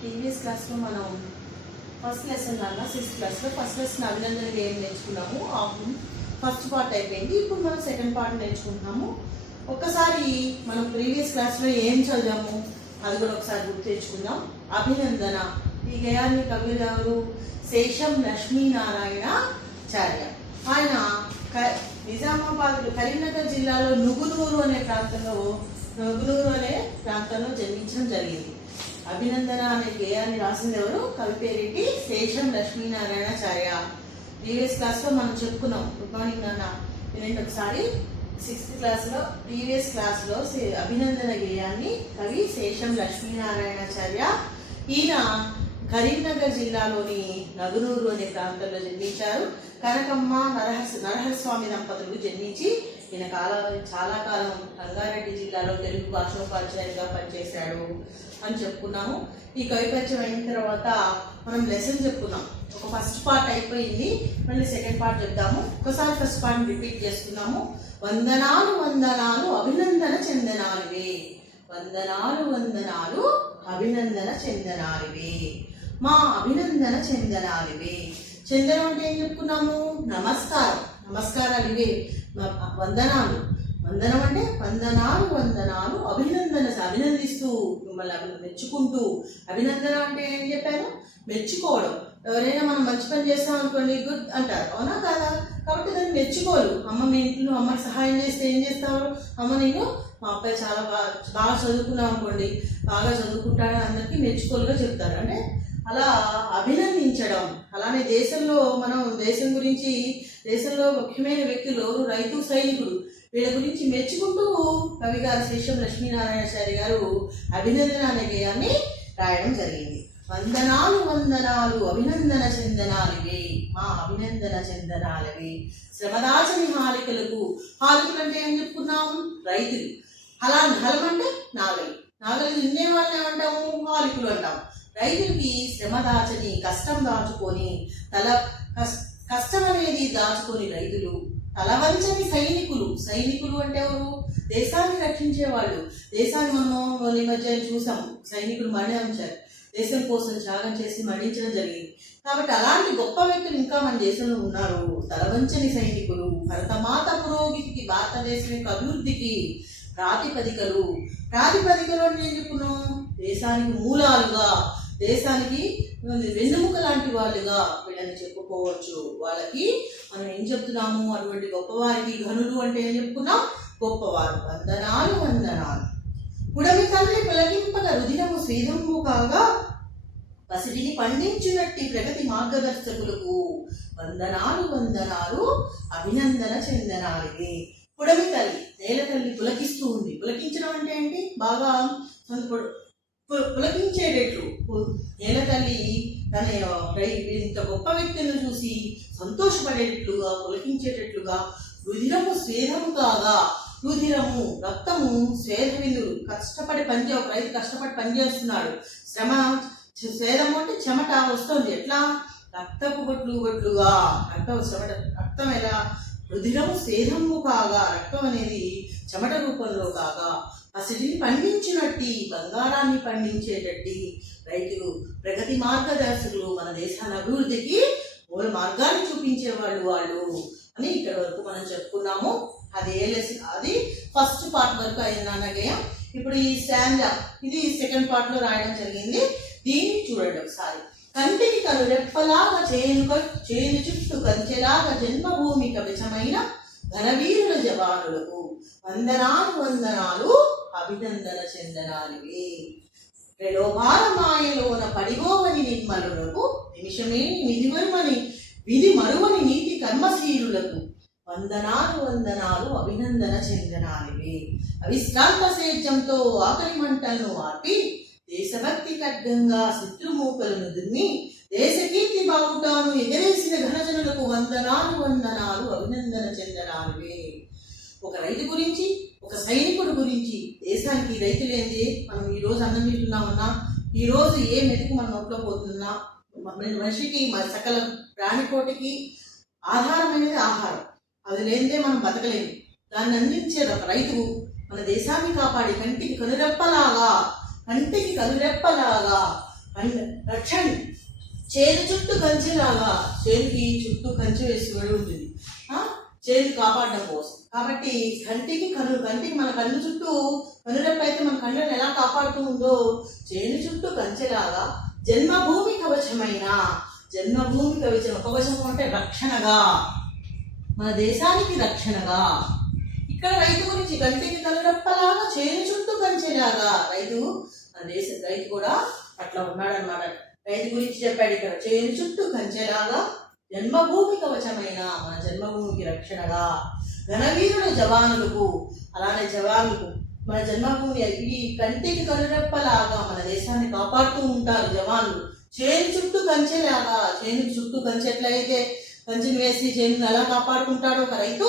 Previous క్లాస్లో మనం first lesson లాగా 6th క్లాస్లో ఫస్ట్ లెసన్ అభినందనగా ఏం నేర్చుకున్నాము. ఫస్ట్ పార్ట్ అయిపోయింది. ఇప్పుడు మనం సెకండ్ పార్ట్ నేర్చుకుంటున్నాము. ఒక్కసారి మనం ప్రీవియస్ క్లాస్లో ఏం చదివాము అది కూడా ఒకసారి గుర్తు తెచ్చుకుందాం. అభినందన ఈ గేయాన్ని కవి ఎవరు? శేషం లక్ష్మీనారాయణాచార్య. ఆయన నిజామాబాద్ కరీంనగర్ జిల్లాలో నుగునూరు అనే ప్రాంతంలో జన్మించడం జరిగింది. అభినందన అనే గేయాన్ని రాసింది ఎవరు? కవి పేరేంటి? శేషం లక్ష్మీనారాయణాచార్య. ప్రీవియస్ క్లాస్లో మనం చెప్పుకున్నాం. గుడ్ మార్నింగ్ నాన్న. వినండి ఒకసారి. 6th క్లాస్లో ప్రీవియస్ క్లాస్లో అభినందన గేయాన్ని కవి శేషం లక్ష్మీనారాయణాచార్య. ఈయన కరీంనగర్ జిల్లాలోని నగునూరు అనే ప్రాంతంలో జన్మించారు. కనకమ్మ నరహరస్వామి దంపతులు జన్మించి ఈయన చాలా కాలం రంగారెడ్డి జిల్లాలో తెలుగు భాషోపాధ్యాయులుగా పనిచేశాడు అని చెప్పుకున్నాము. ఈ కవి పరిచయం అయిన తర్వాత మనం లెసన్ చెప్పుకున్నాం. ఒక ఫస్ట్ పార్ట్ అయిపోయింది, మళ్ళీ సెకండ్ పార్ట్ చెప్తాము. ఒకసారి ఫస్ట్ పార్ట్ రిపీట్ చేసుకున్నాము. వందనాలు వందనాలు అభినందన చెందనాలివే, వందనాలు వందనాలు అభినందన చెందనాలివే, మా అభినందన చెందనాలివే. చందనం అంటే ఏం చెప్పుకున్నాము? నమస్కారం, నమస్కారాలు ఇవే. వందనాలు, వందనం అంటే వందనాలు వందనాలు అభినందిస్తూ మిమ్మల్ని మెచ్చుకుంటూ. అభినందన అంటే ఏం చెప్పాను? మెచ్చుకోవడం. ఎవరైనా మనం మంచి పని చేస్తాం అనుకోండి, గుడ్ అంటారు, అవునా కాదా? కాబట్టి దాన్ని మెచ్చుకోరు. అమ్మ మీ ఇంట్లో అమ్మకి సహాయం చేస్తే ఏం చేస్తారు? అమ్మ నేను మా అబ్బాయి చాలా బాగా చదువుకున్నాం అనుకోండి, బాగా చదువుకుంటాడని అందరికీ మెచ్చుకోలుగా చెప్తారు. అంటే అలా అభినందించడం. అలానే దేశంలో మనం దేశంలో ముఖ్యమైన వ్యక్తులు రైతు సైనికుడు, వీళ్ళ గురించి మెచ్చుకుంటూ కవి గారు శేషం లక్ష్మీనారాయణాచార్య గారు అభినందన అనే గేయాన్ని రాయడం జరిగింది. వందనాలు వందనాలు అభినందన చెందనాలివే, మా అభినందన చెందనాలివే. శ్రమదాచని హాలికలకు, హాలికలు అంటే ఏం చెప్పుకున్నాము? రైతులు. హలం అంటే నాగలి, నాగలి దున్నే వాళ్ళని ఏమంటాము? హాలికులు అంటాము. రైతులకి శ్రమ దాచని, కష్టం దాచుకొని, కష్టం అనేది దాచుకొని రైతులు. తలవంచని సైనికులు, సైనికులు అంటే ఎవరు? దేశాన్ని రక్షించే వాళ్ళు. దేశాన్ని మనం ఈ మధ్య చూసాము, సైనికులు మరణించారు, దేశం కోసం త్యాగం చేసి మరణించడం జరిగింది. కాబట్టి అలాంటి గొప్ప వ్యక్తులు ఇంకా మన దేశంలో ఉన్నారు. తలవంచని సైనికులు, భరతమాత పురోగతికి, భారతదేశం యొక్క అభివృద్ధికి ప్రాతిపదికలు అంటే ఏం చెప్పుకున్నాం? దేశానికి మూలాలుగా, దేశానికి వెన్నెముక లాంటి వాళ్ళుగా వీళ్ళని చెప్పుకోవచ్చు. వాళ్ళకి మనం ఏం చెప్తున్నాము? అటువంటి గొప్పవారికి ఘనులు అంటే ఏం చెప్పుకున్నాం? గొప్పవారు. వందనాలు వందనాలు. పుడమి తల్లి పులకింపగా రుధిరము స్వేదము కాగా పసిడిని పండించినట్టి ప్రగతి మార్గదర్శకులకు వందనాలు వందనాలు అభినందన చెందనాలివే. పుడమి తల్లి, నేల తల్లి పులకిస్తూ ఉంది. పులకించడం అంటే ఏంటి? బాగా పులకించేటట్లు నేల తల్లి తన ఇంత గొప్ప వ్యక్తులను చూసి సంతోషపడేటట్లుగా, పులకించేటట్లుగా. రుధిరము స్వేదము కాగా, రుధిరము రక్తము స్వేదవిందులు. కష్టపడి ఒక రైతు కష్టపడి పనిచేస్తున్నాడు. స్వేదము అంటే చెమట వస్తుంది. ఎట్లా? రక్తపు బొట్లుగా. రక్తం ఎలా? రుధిరము స్వేదము కాగా, రక్తం అనేది చెమట రూపంలో కాగా. పసిడిని పండించినట్టి, బంగారాన్ని పండించేటట్టి రైతులు, ప్రగతి మార్గదర్శకులు, మన దేశాల అభివృద్ధికి మార్గాన్ని చూపించేవాళ్ళు వాళ్ళు అని ఇక్కడ వరకు మనం చెప్పుకున్నాము. అది ఫస్ట్ పార్ట్ వరకు అయింది అన్నగేయం. ఇప్పుడు ఈ స్టాంజా, ఇది సెకండ్ పార్ట్ లో రాయడం జరిగింది. దీన్ని చూడండి ఒకసారి. కంటికి కను రెప్పలాగా చేను చుట్టూ కంచెలాగా జన్మభూమి కవచమైన ఘనవీరుల జవానులకు వందనాలు వందనాలు అభినందన చెందనాలివే. ప్రలోభారమాయలోన పడిగోవని నిర్మలులకు నిమిషమే విధి మరువని నీతి కర్మశీలులకు వందనాలు వందనాలు అభినందన చెందనాలివే. అవిశ్రాంత సేద్యంతో ఆకలి మంటలను ఆపి దేశభక్తి ఖడ్గంగా శత్రుమూకలను దున్ని దేశకీర్తి బావుటాను ఎగరేసిన ఘనజనులకు వందనాలు వందనాలు అభినందన చెందనాలివే. ఒక రైతు గురించి, ఒక సైనికుడు గురించి, దేశానికి రైతులేంది మనం ఈ రోజు అన్నం తింటున్నామన్నా, ఈ రోజు ఏ మెతుకు మన నోట్లో పోతున్నా, మనిషికి సకల ప్రాణికోటికి ఆధారమైనది ఆహారం. అది లేనిదే మనం బతకలేము. దాన్ని అందించే ఒక రైతు మన దేశాన్ని కాపాడి కంటికి కనురెప్పలాగా రక్షణ. చేను చుట్టూ కంచెలాగా, చేనుకి చుట్టూ కంచె వేసి ఉంటుంది చేను కాపాడడం కోసం. కాబట్టి కంటికి మన కన్ను చుట్టూ కనురెప్ప అయితే మన కళ్ళను ఎలా కాపాడుతూ ఉందో చేను చుట్టూ కంచెలాగా జన్మభూమి కవచమైన, జన్మభూమి కవచము అంటే రక్షణగా, మన దేశానికి రక్షణగా. ఇక్కడ రైతు గురించి కంటికి కనురెప్పలాగా చేను చుట్టూ కంచెలాగా మన రైతు కూడా అట్లా ఉన్నాడనమాట. రైతు గురించి చెప్పాడు ఇక్కడ. చేను చుట్టూ కంచెలాగా జన్మభూమి కవచమైన, మన జన్మభూమికి రక్షణగా. ఘనవీరుల జవానులకు, అలానే జవానులకు మన జన్మభూమి ఈ కంటికి కనురెప్పలాగా మన దేశాన్ని కాపాడుతూ ఉంటారు జవాన్లు. చేను చుట్టూ కంచెలాగా, చేనుకి చుట్టూ కంచె ఎట్లయితే కంచెను వేసి చేను ఎలా కాపాడుకుంటాడో ఒక రైతు,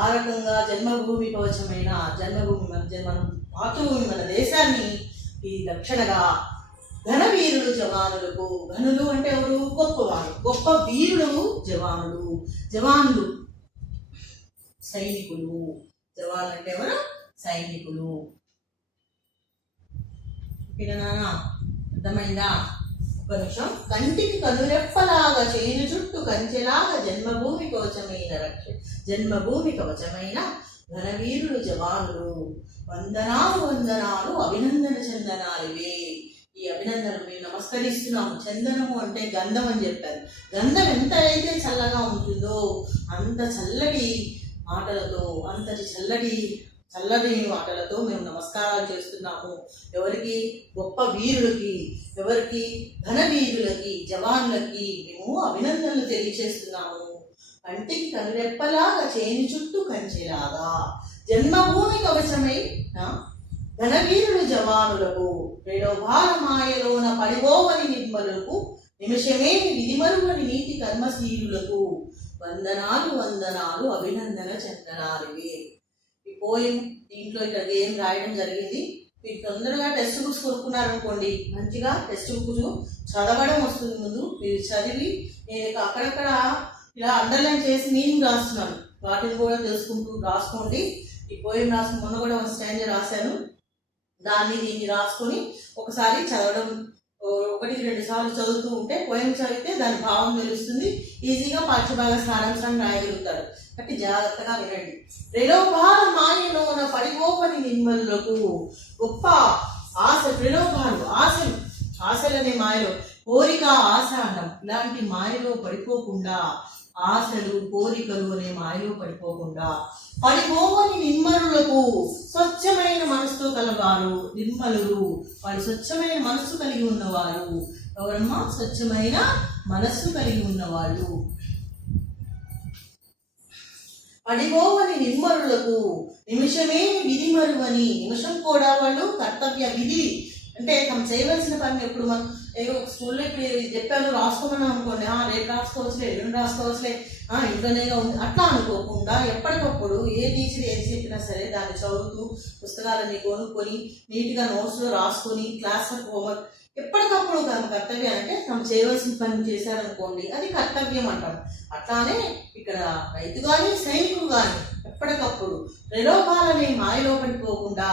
ఆ రకంగా జన్మభూమి కవచమైన, జన్మభూమి మన మాతృభూమి మన దేశాన్ని ఈ రక్షణగా ఘనవీరులు జవానులకు. ఘనులు అంటే ఎవరు? గొప్పవారు, గొప్ప వీరులు జవానులు. జవాన్లు సైనికులు. జవాన్లు అంటే ఎవరు? సైనికులు. అర్థమైందా? ఒక నిమిషం. కంటికి కనురెప్పలాగా చేను చుట్టూ కంచెలాగా జన్మభూమి కవచమైన ఘనవీరులు జవానులు. వందనాలు వందనాలు అభినందన చందనాలివే. ఈ అభినందనం మేము నమస్కరిస్తున్నాము. చందనము అంటే గంధం అని చెప్పారు. గంధం ఎంత అయితే చల్లగా ఉంటుందో అంత చల్లటి మాటలతో, అంతటి చల్లటి మాటలతో మేము నమస్కారాలు చేస్తున్నాము. ఎవరికి? గొప్ప వీరులకి. ఎవరికి? ఘనవీరులకి, జవాన్లకి మేము అభినందనలు తెలియజేస్తున్నాము. కంటికి కనురెప్పలాగా చేను చుట్టూ కంచెలాగా జన్మభూమి కవచమై ఘనవీరులు జవానులకు. ప్రేడోభార మాయలోన పడిపోవని నిర్మలకు, నిమిషమేమి విధిమరువని నీతి కర్మశీలులకు. వందనాలు వందనాలు అభినందన చందనాలివే. ఈ పోయం దీంట్లో ఇక్కడ ఏం రాయడం జరిగింది. మీరు తొందరగా టెక్స్ట్ బుక్స్ కొనుక్కున్నారనుకోండి, మంచిగా టెక్స్ట్ బుక్ చదవడం వస్తుంది. ముందు మీరు చదివి, నేను అక్కడక్కడ ఇలా అండర్లైన్ చేసి మీనింగ్ రాస్తున్నాను, వాటిని కూడా తెలుసుకుంటూ రాసుకోండి. ఈ పోయం రాసుకుని మొన్న కూడా ఒక స్టాండ్ రాశాను, దీన్ని రాసుకొని ఒకసారి చదవడం, 1-2 సార్లు చదువుతూ ఉంటే పోయం చదివితే దాని భావం తెలుస్తుంది. ఈజీగా పాఠ్యభాగ సారాంశాన్ని రాయగలుగుతారు. కాబట్టి జాగ్రత్తగా వినండి. ప్రలోభాల మాయలోన పడిపోవని నిర్మలులకు. గొప్ప ఆశ, ప్రలోభాలు, ఆశలనే మాయలో, కోరిక, ఆశ అన్నం, ఇలాంటి మాయలో పడిపోకుండా, ఆశలు కోరికలు అనే మాయలో పడిపోకుండా, పడిపోవని నిర్మలులకు. స్వచ్ఛమైన మనస్సుతో కలవారు నిర్మలులు. వారు స్వచ్ఛమైన మనస్సు కలిగి ఉన్నవారు. ఎవరమ్మా? స్వచ్ఛమైన మనస్సు కలిగి ఉన్నవాళ్ళు. పడిపోవని నిర్మలులకు. నిమిషమేమి విధి మరువని. నిమిషం కూడా వాళ్ళు కర్తవ్య విధి అంటే తమ చేయవలసిన పని. ఎప్పుడు మనం ఏదో స్కూల్లో ఇప్పుడు చెప్పాను రాసుకోమన్నాం అనుకోండి, రేపు రాసుకోవచ్చులే, ఎల్లుండి రాసుకోవచ్చులే, ఇంట్లోనేగా ఉంది అట్లా అనుకోకుండా ఎప్పటికప్పుడు ఏ టీచర్ ఏది చెప్పినా సరే దాన్ని చదువుతూ పుస్తకాలన్నీ కొనుక్కొని నీట్గా నోట్స్లో రాసుకొని క్లాస్ హోంవర్క్ ఎప్పటికప్పుడు తమ కర్తవ్యం అంటే తమ చేయవలసిన పని చేశారనుకోండి, అది కర్తవ్యం అంటాం. అట్లానే ఇక్కడ రైతు కానీ సైనికులు కానీ ఎప్పటికప్పుడు ప్రలోభాలనే మాయలో పడిపోకుండా,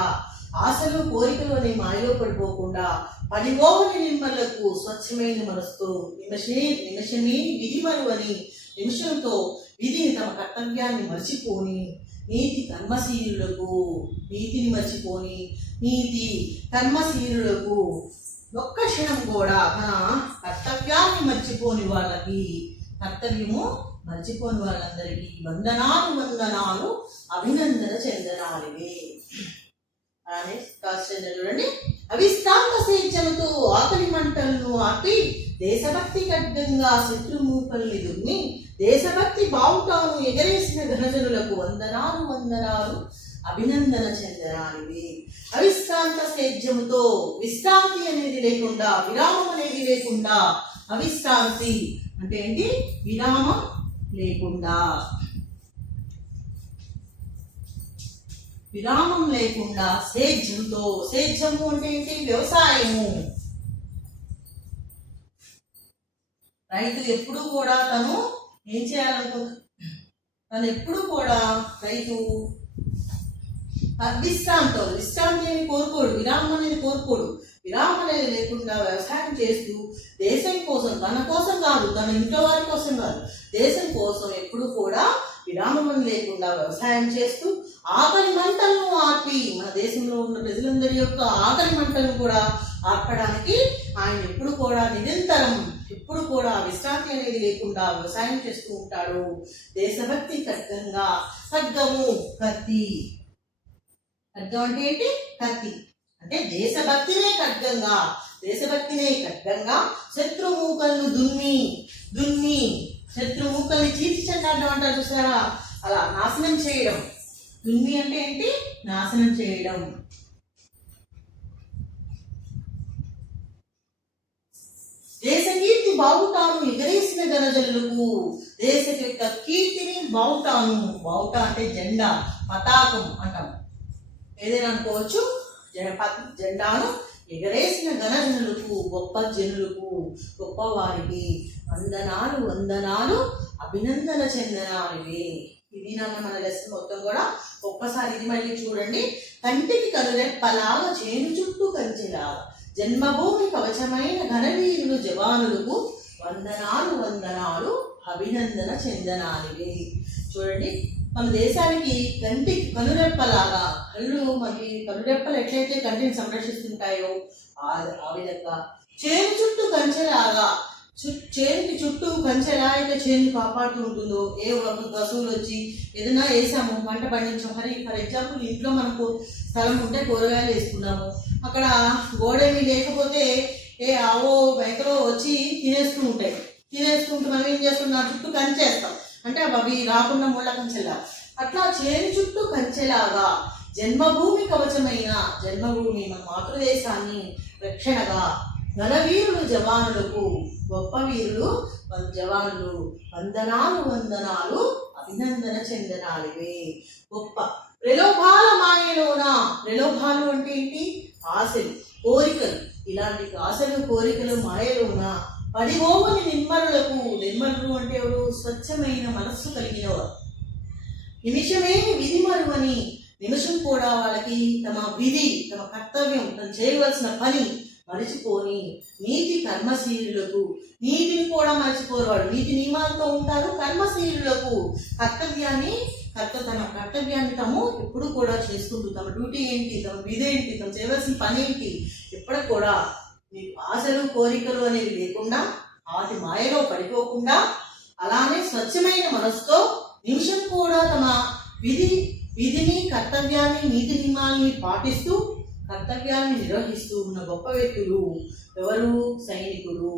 ఆశలు కోరికలు అనే మాయలో పడిపోకుండా, పడిపోవని నిర్మలకు స్వచ్ఛమైన మనసుతో, నిమిషమే విధి మరువని, నిమిషంతో విధిని తమ కర్తవ్యాన్ని మర్చిపోని, నీతిని మర్చిపోని నీతి కర్మశీలులకు, ఒక్క క్షణం కూడా తన కర్తవ్యాన్ని మర్చిపోని వాళ్ళకి, కర్తవ్యము మర్చిపోని వాళ్ళందరికీ వందనాలు వందనాలు అభినందన చందనాలివే. చూడండి. అవిస్తాంత స్వేచ్ఛలతో ఆకలి మంటలను ఆపి, దేశభక్తి ఖడ్గంగా శత్రుమూకల్ని దుమ్మి, దేశభక్తి బావుటాను ఎగరేసిన ఘనజనులకు వందనాలు వందనాలు అభినందన చందనాలివి. అవిశ్రాంత సేద్యముతో, విశ్రాంతి అనేది లేకుండా, విరామం అనేది లేకుండా, అవిశ్రాంతి అంటే ఏంటి? విరామం లేకుండా, విరామం లేకుండా సేద్యంతో. సేద్యము అంటే ఏంటి? వ్యవసాయము. రైతు ఎప్పుడు కూడా తను ఏం తను ఎప్పుడు కూడా రైతు విశ్రాంతి అనేది కోరుకోడు, విరామం అనేది కోరుకోడు. విరామం లేకుండా వ్యవసాయం చేస్తూ దేశం కోసం, తన కోసం కాదు, తన ఇంట్లో వారి కోసం కాదు, దేశం కోసం ఎప్పుడు కూడా విరామం లేకుండా వ్యవసాయం చేస్తూ ఆకలి మంటలను ఆర్పి, మన దేశంలో ఉన్న ప్రజలందరి యొక్క ఆకలి మంటలను కూడా ఆర్పడానికి ఆయన ఎప్పుడు కూడా నిరంతరం, ఎప్పుడు కూడా విశ్రాంతి అనేది లేకుండా వ్యవసాయం చేస్తూ ఉంటాడు. దేశభక్తి ఖడ్గంగా, ఖడ్గము కత్తి, ఖడ్గం అంటే ఏంటి? కత్తి అంటే దేశభక్తినే ఖడ్గంగా, దేశభక్తినే ఖడ్గంగా శత్రుమూకలను దున్ని శత్రుమూకల్ని చీల్చి చెండాడడం అంటారు చూసారా, అలా నాశనం చేయడం. దున్ని అంటే ఏంటి? నాశనం చేయడం. దేశ కీర్తి బావుటాను ఎగరేసిన గనజల్లుకు, దేశ యొక్క కీర్తిని బావుటాను, బావుట అంటే జెండా, పతాకం అంటాం, ఏదైనా అనుకోవచ్చు. జెండాను ఎగరేసిన ఘనజనులకు, గొప్ప జనులకు, గొప్ప వారికి వందనాలు వందనాలు, అభినందన చెందనాలివి. ఇది మన లెసన్ మొత్తం కూడా ఒక్కసారి ఇది మళ్ళీ చూడండి. కంటికి కనురెప్పలాగా, చేను చుట్టూ కంచెలాగా, జన్మభూమి కవచమైన ఘనవీరులు జవానులకు వందనాలు వందనాలు, అభినందన చెందనాలివి. చూడండి, మన దేశానికి కంటికి కనురెప్పలాగా, కళ్ళు మరి కనురెప్పలు ఎట్లయితే కంటిని సంరక్షిస్తుంటాయో ఆ విధంగా చేను చుట్టూ కంచెలాగా, చేనుకి చుట్టూ కంచెలా అయితే చేను కాపాడుతూ ఉంటుందో, ఏ పశువులు వచ్చి ఏదైనా వేసాము, పంట పండించాము, ఫర్ ఎగ్జాంపుల్ ఇంట్లో మనకు స్థలం ఉంటే కూరగాయలు వేసుకున్నాము, అక్కడ గోడేమి లేకపోతే ఏ ఆవో మేకలో వచ్చి తినేస్తుంటే మనం ఏం చేస్తున్నాం, చుట్టూ కంచేస్తాం, అంటే అవి రాకుండా ముళ్ళ కంచెలా. అట్లా చేను చుట్టూ కంచెలాగా జన్మభూమి కవచమైన, జన్మభూమి మన మాతృదేశాన్ని రక్షణగా, ఘనవీరులు జవానులకు, గొప్ప వీరులు జవానులు వందనాలు వందనాలు, అభినందన చెందనాలివే. గొప్ప ప్రలోభాల మాయలోన, ప్రలోభాలు అంటే ఏంటి? ఆశలు, కోరికలు, ఇలాంటి ఆశలు కోరికలు మాయలోన పడిపోవని నిర్మలులకు, నిర్మలులు అంటే ఎవరు? స్వచ్ఛమైన మనస్సు కలిగిన వారు. నిమిషమేమి విధి మరువని, నిమిషం కూడా వాళ్ళకి తమ విధి, తమ కర్తవ్యం, తను చేయవలసిన పని మరిచిపోని నీతి కర్మశీలులకు, నీతిని కూడా మర్చిపోరు వాడు, నీతి నియమాలతో ఉంటారు. కర్మశీలులకు తన కర్తవ్యాన్ని తాము ఎప్పుడు కూడా చేసుకుంటూ, తమ డ్యూటీ ఏంటి, తమ విధి ఏంటి, తమ చేయవలసిన పని ఏంటి, ఎప్పుడు కూడా ఆశలు కోరికలు అనేవి లేకుండా, వాటి మాయలో పడిపోకుండా, అలానే స్వచ్ఛమైన మనసుతో నిమిషం కూడా తమ విధిని, కర్తవ్యాన్ని, నీతి నియమాలని పాటిస్తూ కర్తవ్యాన్ని నిర్వహిస్తూ ఉన్న గొప్ప వ్యక్తులు ఎవరు? సైనికులు.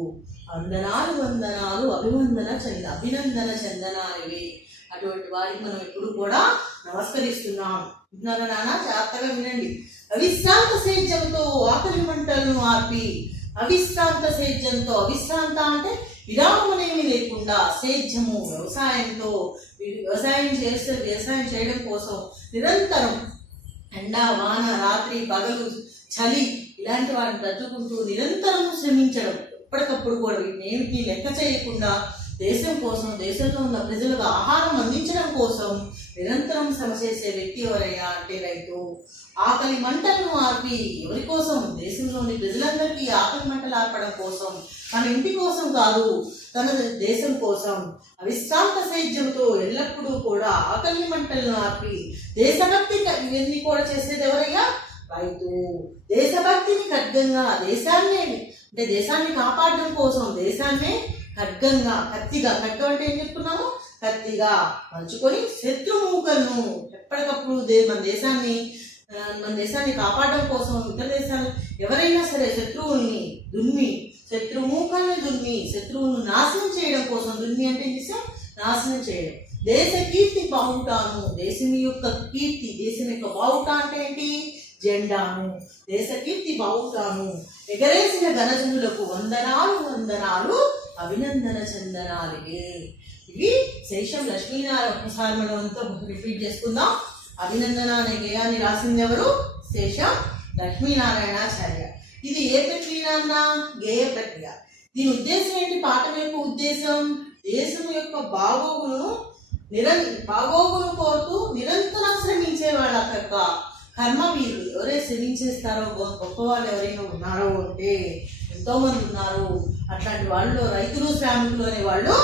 వందనాలు వందనాలు, అభినందన చందనాలివి. అటువంటి వారికి మనం ఎప్పుడు కూడా నమస్కరిస్తున్నాం. విన్నారా నాన్న? జాగ్రత్తగా వినండి. అవిశ్రాంత సేద్యంతో ఆకలి మంటలను ఆర్పి, అవిశ్రాంత సేద్యంతో, అవిశ్రాంత అంటే విరామమనేమి లేకుండా, సేద్యము వ్యవసాయంతో, వ్యవసాయం చేయడం కోసం నిరంతరం ఎండ వాన, రాత్రి పగలు, చలి ఇలాంటి వాటిని తట్టుకుంటూ నిరంతరం శ్రమించడం, ఎప్పటికప్పుడు కూడా వీటిని లెక్క చేయకుండా దేశం కోసం, దేశంలో ఉన్న ప్రజలకు ఆహారం అందించడం కోసం నిరంతరం శ్రమ చేసే వ్యక్తి ఎవరయ్యా అంటే రైతు. ఆకలి మంటలను ఆర్పి, ఎవరి కోసం? దేశంలోని ప్రజలందరికీ ఆకలి మంటలు ఆర్పడం కోసం, తన ఇంటి కోసం కాదు, తన దేశం కోసం అవిశ్రాంత సేద్యంతో ఎల్లప్పుడూ కూడా ఆకలి మంటలను ఆర్పి దేశభక్తి ఇవన్నీ కూడా చేసేది ఎవరయ్యా? రైతు. దేశభక్తిని ఖడ్గంగా, దేశాన్ని కాపాడడం కోసం దేశాన్నే ఖడ్గంగా, కత్తిగా, ఖడ్గం అంటే ఏం చెప్తున్నాము? కత్తిగా మలుచుకొని శత్రుమూకలను ఎప్పటికప్పుడు మన దేశాన్ని కాపాడడం కోసం ఇతర దేశాలు ఎవరైనా సరే శత్రుమూకల్ని దున్ని శత్రువులను నాశనం చేయడం కోసం, దున్ని అంటే నాశనం చేయడం. దేశ కీర్తి బావుటాను, దేశం యొక్క కీర్తి, దేశం యొక్క బావుట అంటే ఏంటి? జెండాను. దేశ కీర్తి బావుటాను ఎగరేసిన ఘనజనులకు వందనాలు వందనాలు, అభినందన చందనాలివే. ఇవి శేషం లక్ష్మీనారాయణ. ఒకసారి మనం అంతా రిపీట్ చేసుకుందాం. అభినందన అనే గేయాన్ని రాసింది ఎవరు? శేషం లక్ష్మీనారాయణాచార్య. ఇది ఏ ప్రక్రియ అన్న? గేయ ప్రక్రియ. దీని ఉద్దేశం ఏంటి? పాఠం యొక్క ఉద్దేశం దేశం యొక్క బాగోగులు కోరుతూ నిరంతరం శ్రమించే వాళ్ళ యొక్క కర్మవీరులు ఎవరైతే శ్రమించేస్తారో గొప్ప వాళ్ళు ఎవరైనా ఉన్నారో అంటే ఎంతో మంది ఉన్నారు. అట్లాంటి వాళ్ళు రైతులు శ్రామికులు అనే వాళ్ళు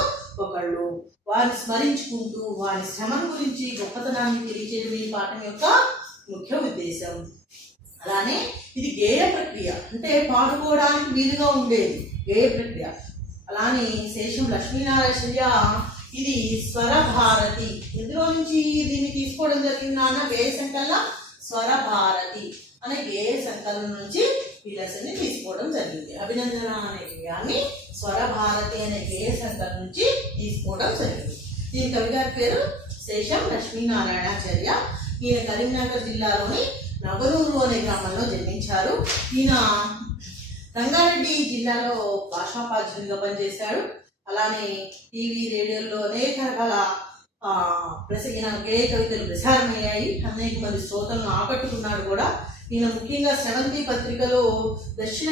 ఒకళ్ళు. వారిని స్మరించుకుంటూ వారి శ్రమం గురించి గొప్పతనాన్ని తెలియచేయడం ఈ పాఠం యొక్క ముఖ్య ఉద్దేశం. అలానే ఇది గేయ ప్రక్రియ, అంటే పాడుకోవడానికి వీలుగా ఉండేది గేయ ప్రక్రియ. అలానే శేషం లక్ష్మీనారాయణ ఇది స్వర భారతి. ఎందులో నుంచి దీన్ని తీసుకోవడం జరిగింది అన్న గేయ సంకలన స్వర భారతి అనే గేయ సంకలనం నుంచి ఈ లెసన్ని తీసుకోవడం జరిగింది. అభినందన అనే గేయాన్ని స్వర భారతి అనే గేయ సంకలనం నుంచి తీసుకోవడం జరిగింది. దీని కవి గారి పేరు శేషం లక్ష్మీనారాయణాచార్య. ఈయన కరీంనగర్ జిల్లాలోని నగరూరు అనే గ్రామంలో జన్మించారు. ఈయన రంగారెడ్డి జిల్లాలో భాషాపాధ్యునిగా పనిచేశాడు. అలానే టీవీ రేడియోలో అనేక రకాల ఈయన గేయ కవితలు ప్రసారమయ్యాయి. అనేక మంది శ్రోతలను ఆకట్టుకున్నాడు కూడా. ఈయన ముఖ్యంగా శ్రవంతి పత్రికలో దక్షిణ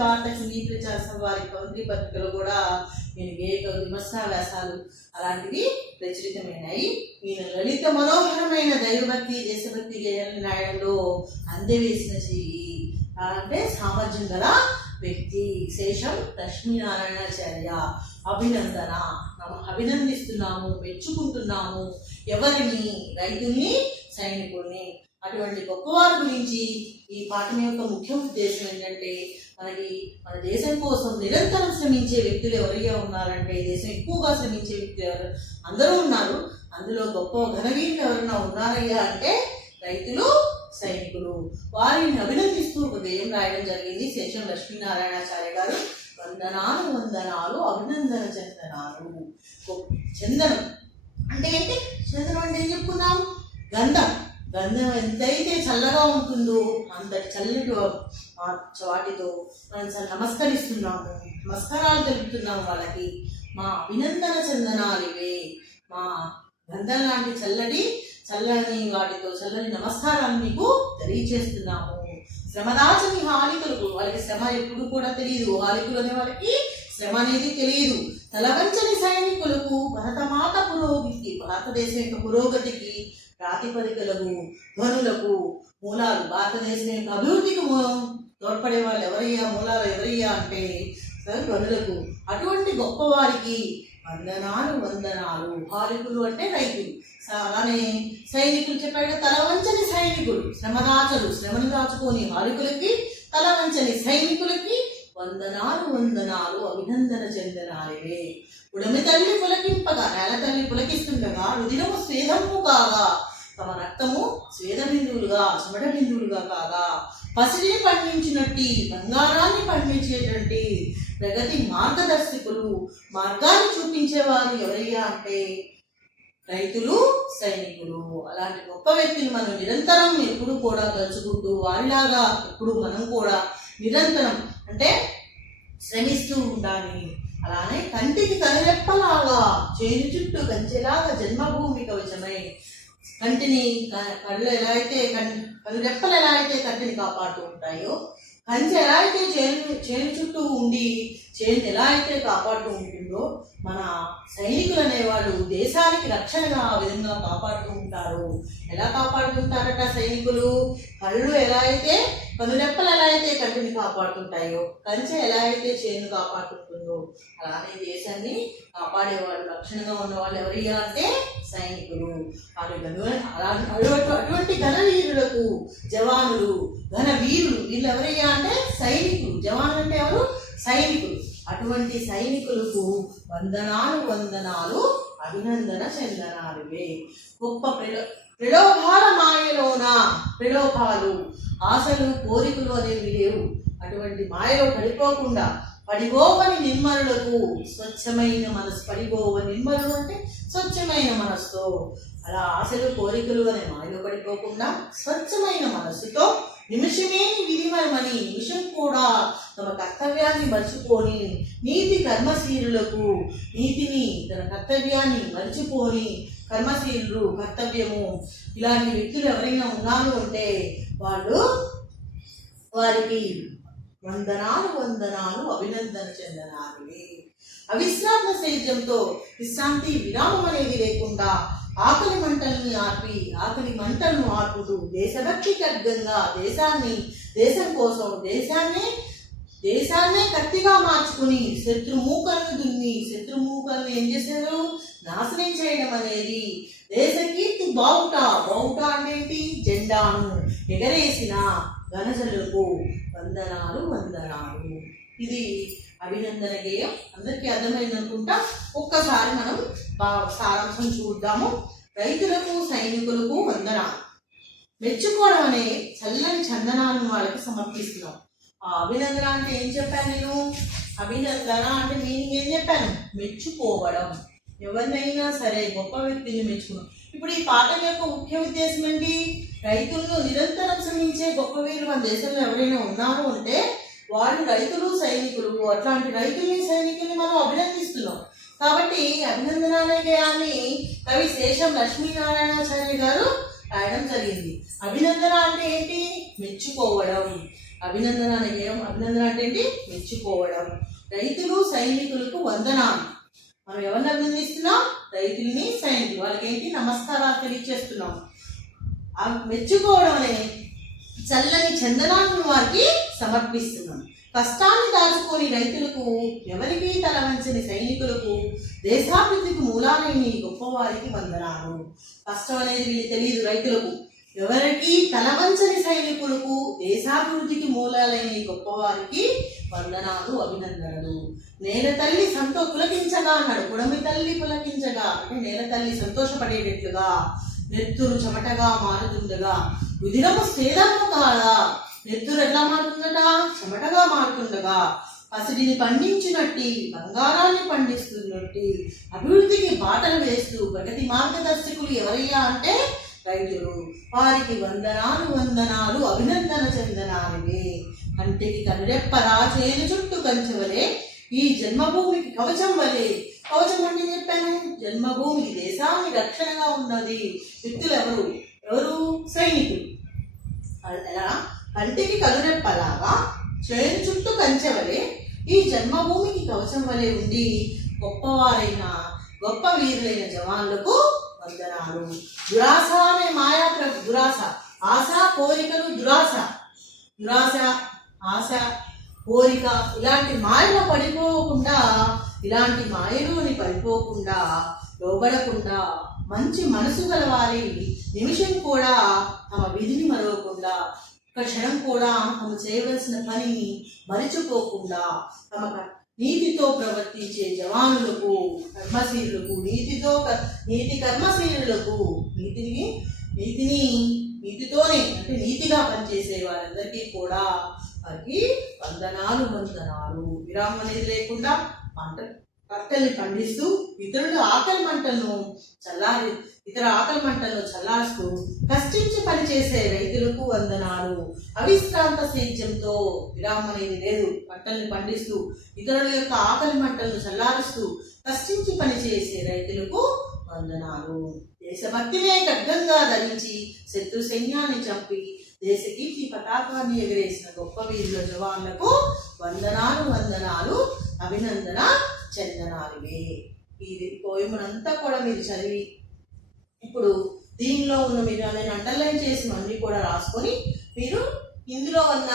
భారత హిందీ ప్రచార సభ వారి కవిత్రి పత్రికలో కూడా ఈయన గేయ కవి విమర్శన వ్యాసాలు అలాంటివి ప్రచురితమైనాయి. ఈయన లలిత మనోహరమైన దైవభక్తి దేశభక్తి గేయాలను రాయడంలో అందవేసిన చెయ్యి, అంటే సామర్థ్యం గల వ్యక్తి శేషం లక్ష్మీనారాయణాచార్య. అభినందన, అభినందిస్తున్నాము, మెచ్చుకుంటున్నాము. ఎవరిని? రైతుల్ని, సైనికుల్ని. అటువంటి గొప్పవారి గురించి ఈ పాఠం యొక్క ముఖ్య ఉద్దేశం ఏంటంటే మన దేశం కోసం నిరంతరం శ్రమించే వ్యక్తులు ఎవరిగా ఉన్నారంటే, దేశం ఎక్కువగా శ్రమించే వ్యక్తులు ఎవరు? అందరూ ఉన్నారు. అందులో గొప్ప ఘనవీరులు ఎవరైనా ఉన్నారయ్యా అంటే రైతులు, సైనికులు. వారిని అభినందిస్తూ ఒక గేయం రాయడం జరిగింది శేషం లక్ష్మీనారాయణాచార్య గారు. వందనాలు వందనాలు అభినందన చందనాలు. చందనం అంటే ఏంటి? చందనం అంటే ఏం చెప్పుకున్నాం? గంధం. గంధం ఎంతైతే చల్లగా ఉంటుందో అంతటి చల్లటి వాటితో మనం నమస్కరిస్తున్నాము, నమస్కారాలు తెలుపుతున్నాము వాళ్ళకి. మా అభినందన చందనాలు ఇవే. మా గంధం లాంటి చల్లని వాటితో చల్లని నమస్కారాలు మీకు తెలియచేస్తున్నాము. శ్రమదాచని హాలికులకు, వాళ్ళకి శ్రమ ఎప్పుడు కూడా తెలియదు. హాలికులు అనే వాళ్ళకి శ్రమ అనేది తెలియదు. తలవంచని సైనికులకు భరతమాత పురోగతికి, భారతదేశం యొక్క పురోగతికి ప్రాతిపదికలకు, ధ్వనులకు, మూలాలు, భారతదేశం యొక్క అభివృద్ధికి తోడ్పడే వాళ్ళు ఎవరయ్యా? మూలాలు ఎవరయ్యా అంటే ధ్వనులకు. అటువంటి గొప్పవారికి వందనాలు వందనాలు. హాలికులు అంటే రైతులు. అలానే సైనికులు చెప్పాడు, తలవంచని సైనికులు, శ్రమదాచలు, శ్రమను దాచుకొని హాలికులకి, తలవంచని సైనికులకి వందనాలు వందనాలు అభినందన చందనాలివే. ఉడమి తల్లి పులకింపగా, నేల తల్లి పులకిస్తుండగా, రుదిరము స్వేదము కాగా, తమ రక్తము స్వేద బిందువులుగా, చెమట బిందువులుగా కాగా, పసిడిని పండించినట్టి, బంగారాన్ని పండించేటువంటి ప్రగతి మార్గదర్శకులు, మార్గాన్ని చూపించేవారు ఎవరయ్యా అంటే రైతులు, సైనికులు. అలాంటి గొప్ప వ్యక్తిని మనం నిరంతరం ఎప్పుడు కూడా తలుచుకుంటూ వారిలాగా ఎప్పుడు మనం కూడా నిరంతరం అంటే శ్రమిస్తూ ఉండాలి. అలానే కంటికి కనురెప్పలాగా, చేను చుట్టూ కంచెలాగా జన్మభూమి కవచమై, కంటిని కళ్ళు ఎలా అయితే కనురెప్పలు ఎలా అయితే కంటిని కాపాడుతూ ఉంటాయో, కంచె ఎలా అయితే చేను చుట్టూ ఉండి చేను ఎలా అయితే కాపాడుతూ ఉంటుందో, మన సైనికులు అనేవాళ్ళు దేశానికి రక్షణగా ఆ విధంగా కాపాడుతూ ఉంటారు. ఎలా కాపాడుతుంటారట సైనికులు? కళ్ళు ఎలా అయితే కనురెప్పలు ఎలా అయితే కంటిని కాపాడుతుంటాయో, కంచె ఎలా అయితే చేను కాపాడుతుంటుందో, అలానే దేశాన్ని కాపాడేవాళ్ళు, రక్షణగా ఉన్నవాళ్ళు ఎవరయ్యా అంటే సైనికులు. అటువంటి ఘనవీరులకు జవానులు, ఘనవీరులు వీళ్ళు ఎవరయ్యా అంటే సైనికులు. జవానులు అంటే ఎవరు? సైనికులు. అటువంటి సైనికులకు వందనాలు వందనాలు అభినందన చందనాలువే. గొప్ప ప్రలోభాల మాయలోన, ప్రలోభాలు, ఆశలు, కోరికలు అనేవి లేవు. అటువంటి మాయలో పడిపోకుండా పడిపోవని నిర్మలులకు స్వచ్ఛమైన మనసు. పడిపోవని నిర్మలు అంటే స్వచ్ఛమైన మనసుతో. అలా ఆశలు, కోరికలు అనే మాయలో పడిపోకుండా స్వచ్ఛమైన మనస్సుతో నిమిషమేని విధిమని, నిమిషం కూడా తమ కర్తవ్యాన్ని మర్చిపోని నీతి కర్మశీలులకు, నీతిని తన కర్తవ్యాన్ని మర్చిపోని కర్మశీలు, కర్తవ్యము ఇలాంటి వ్యక్తులు ఎవరైనా ఉన్నారు అంటే వారికి వందనాలు వందనాలు అభినందన చందనాలు. అవిశ్రాంత శైత్యంతో విశ్రాంతి విరామం అనేది లేకుండా ఆకలి మంటలను ఆర్పుతూ దేశభక్తి ఖడ్గంగా దేశం కోసం దేశాన్నే కత్తిగా మార్చుకుని శత్రుమూకలను ఏం చేశారు? నాశనం చేయడం అనేది దేశ కీర్తి బావుట అంటే ఏంటి? జెండాను ఎగరేసిన ఘనజనులకు వందనాలు. ఇది అభినందన గేయం. అందరికీ అర్థమైంది అనుకుంటా. ఒక్కసారి మనం సారాంశం చూద్దాము. రైతులకు సైనికులకు వందనాలు. మెచ్చుకోవడం అనే చల్లని చందనాలను వాళ్ళకి సమర్పిస్తున్నాం. ఆ అభినందన అంటే ఏం చెప్పాను నేను? అభినందన అంటే మీనింగ్ ఏం చెప్పాను? మెచ్చుకోవడం. ఎవరినైనా సరే గొప్ప వ్యక్తిని మెచ్చుకున్నాం. ఇప్పుడు ఈ పాఠం యొక్క ముఖ్య ఉద్దేశం ఏంటి? రైతులను నిరంతరం శ్రమించే గొప్ప వీరులు మన దేశంలో ఎవరైనా ఉన్నారు అంటే వాళ్ళు రైతులు సైనికులు. అట్లాంటి రైతుల్ని సైనికుల్ని మనం అభినందిస్తున్నాం. కాబట్టి అభినందన అనే గేయాన్ని కవి శేషం లక్ష్మీనారాయణాచార్య గారు రాయడం జరిగింది. అభినందన అంటే ఏంటి? మెచ్చుకోవడం. అభినందన అనే గేయం. అభినందన అంటే ఏంటి? మెచ్చుకోవడం. రైతులు సైనికులకు వందనాలు. మనం ఎవరిని అభినందిస్తున్నాం? రైతుల్ని సైనికులు. వాళ్ళకి ఏంటి? నమస్కారాలు తెలియజేస్తున్నాం. ఆ మెచ్చుకోవడం అనే చల్లని చందనాలను వారికి సమర్పిస్తున్నాం. కష్టాన్ని దాచుకొని రైతులకు, ఎవరికి తల వంచని సైనికులకు, దేశాభివృద్ధికి మూలాలైన గొప్పవారికి వందనాలు. కష్టం అనేది వీళ్ళు తెలియదు రైతులకు. ఎవరికి తల వంచని సైనికులకు, దేశాభివృద్ధికి మూలాలైన గొప్పవారికి వందనాలు, అభినందనలు. నేల తల్లి పులకించగా అన్నాడు. కుడమి తల్లి పులకించగా అంటే నేల తల్లి సంతోషపడేటట్లుగా, నెత్తురు చెమటగా మారుతుండగా, రుధిరము స్వేదము కాదా, నెత్తురు ఎట్లా మారుతుందట? చెమటగా మారుతుండగా, పసిడిని పండించినట్టి, బంగారాన్ని పండిస్తున్నట్టి, అభివృద్ధికి బాటలు వేస్తూ ప్రగతి మార్గదర్శకులు ఎవరయ్యా అంటే రైతులు. వారికి వందనాలు, అభినందన చందనాలువే. కంటికి కనురెప్పలా, చేను చుట్టూ కంచెవలే, ఈ జన్మభూమికి కవచం వలే. కవచం అంటే చెప్పాను, జన్మభూమికి దేశానికి రక్షణగా ఉన్నది. వ్యక్తులు ఎవరు? సైనికులు. అలా కంటికి కనురెప్పలాగా, చేను చుట్టూ కంచెవలే, ఈ జన్మభూమికి కవచం వలె ఉండి గొప్ప వీరులైన జవాన్లకు వందనాలు. దురాశ అనే దురాశ, ఆశ, కోరికలు, దురాశ, ఆశ, కోరిక ఇలాంటి మాయలు పడిపోకుండా లోబడకుండా మంచి మనసు గల వారి నిమిషం కూడా తమ విధిని మరవకుండా, ఒక క్షణం కూడా తమ చేయవలసిన పనిని మరిచిపోకుండా, తమ నీతితో ప్రవర్తించే జవానులకు, కర్మశీలులకు, నీతి కర్మశీలులకు, నీతితోనే అంటే నీతిగా పనిచేసే వారందరికీ కూడా వారికి వందనాలు. విరామం అనేది లేకుండా పంటల్ని పండిస్తూ ఇతర ఆకలి మంటలను చల్లారుస్తూ కష్టించి పనిచేసే రైతులకు వందనాలు. అవిశ్రాంత సేద్యంతో విరామం అనేది లేదు. పంటల్ని పండిస్తూ ఇతరుల యొక్క ఆకలి మంటలను చల్లారుస్తూ కష్టించి పనిచేసే రైతులకు వందనాలు. దేశభక్తినే ఖడ్గంగా ధరించి శత్రు సైన్యాన్ని చంపి దేశ కీర్తి పతాకాన్ని ఎగరేసిన గొప్ప వీరుల జవాన్లకు వందనాలు, అభినందన చందనాలువే. ఇది పోయమునంతా కూడా మీరు చదివి ఇప్పుడు దీనిలో ఉన్న మీరు నేను అండర్లైన్ చేసినవన్నీ కూడా రాసుకొని మీరు ఇందులో ఉన్న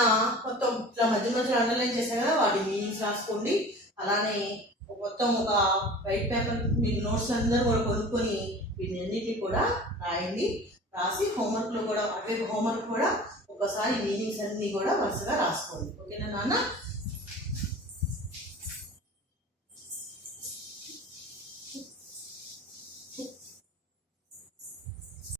మొత్తం ఇట్లా మధ్య అండర్లైన్ చేశారు కదా, వాటి మీనింగ్స్ రాసుకోండి. అలానే మొత్తం ఒక వైట్ పేపర్ మీరు నోట్స్ అందరూ కూడా కొనుక్కొని వీటన్నిటిని కూడా రాయండి. రాసి హోంవర్క్లో కూడా హోంవర్క్ కూడా ఒకసారి మీనింగ్స్ అన్ని కూడా వరుసగా రాసుకోండి. ఓకేనా నాన్న?